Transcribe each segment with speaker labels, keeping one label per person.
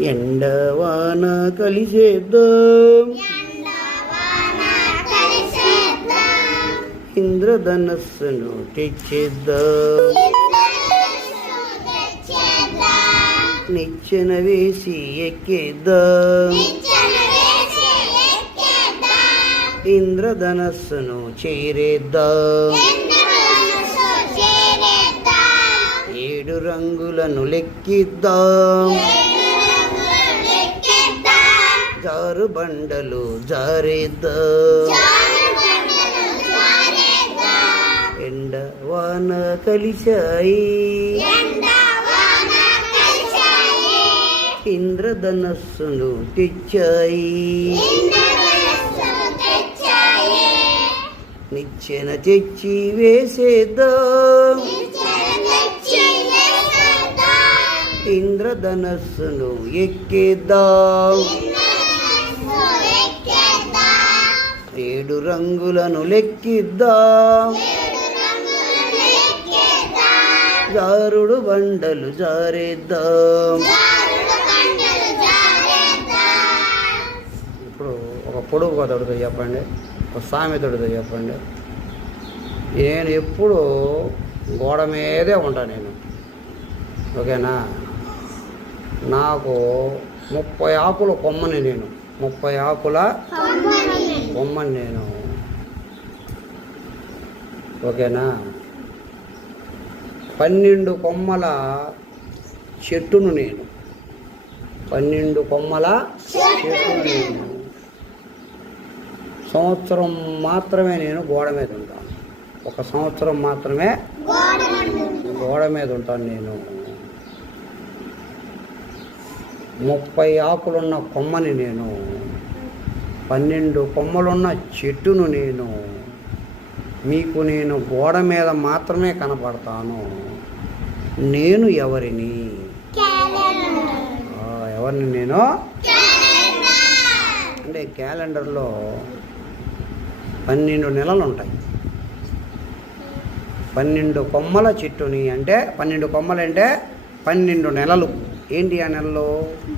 Speaker 1: ఎండవాన కలిసేద్దాం. ఇంద్రధనస్సును తెచ్చేద్దాం. నిచ్చెన వేసి ఎక్కేద్దాం. ఇంద్రధనస్సును చేరేద్దాం. ఏడు రంగులను లెక్కిద్దాం. జారు బండలు జారేద్దాం. ఎండ వాన కలిశాయి. ఇంద్రధనస్సును తెచ్చాయి. నిచ్చెన తెచ్చి వేసేద్దాం. ఇంద్రధనస్సును ఎక్కేద్దాం. ఏడు రంగులను లెక్కిద్దాం. జారుడు బండలు జారేద్దాం. ఇప్పుడు ఒక పొడుగు కథడుతో చెప్పండి ఒక సామెతడుతో చెప్పండి. నేను ఎప్పుడు గోడ మీదే ఉంటాను నేను. ఓకేనా? నాకు ముప్పై ఆకుల కొమ్మని నేను. ముప్పై ఆకుల కొమ్మని నేను ఓకేనా? పన్నెండు కొమ్మల చెట్టును నేను. పన్నెండు కొమ్మల చెట్టును నేను. సంవత్సరం మాత్రమే నేను గోడ మీద ఉంటాను. ఒక సంవత్సరం మాత్రమే గోడ మీద ఉంటాను నేను. ముప్పై ఆకులున్న కొమ్మని నేను. పన్నెండు కొమ్మలున్న చెట్టును నేను మీకు నేను గోడ మీద మాత్రమే కనపడతాను. నేను ఎవరిని? ఎవరిని నేను? అంటే క్యాలెండర్లో పన్నెండు నెలలు ఉంటాయి పన్నెండు కొమ్మల చెట్టుని అంటే పన్నెండు కొమ్మలు అంటే పన్నెండు నెలలు. ఏంటి ఆ నెలలు?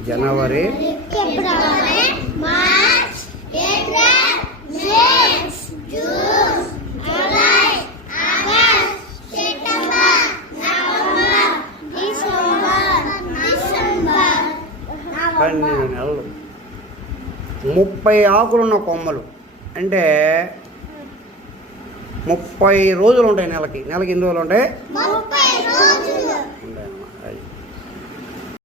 Speaker 1: జనవరి పన్నెండు నెలలు. ముప్పై ఆకులున్న కొమ్మలు. అంటే ముప్పై రోజులు ఉంటాయి నెలకి. నెలకి ఎన్ని రోజులు ఉంటాయి?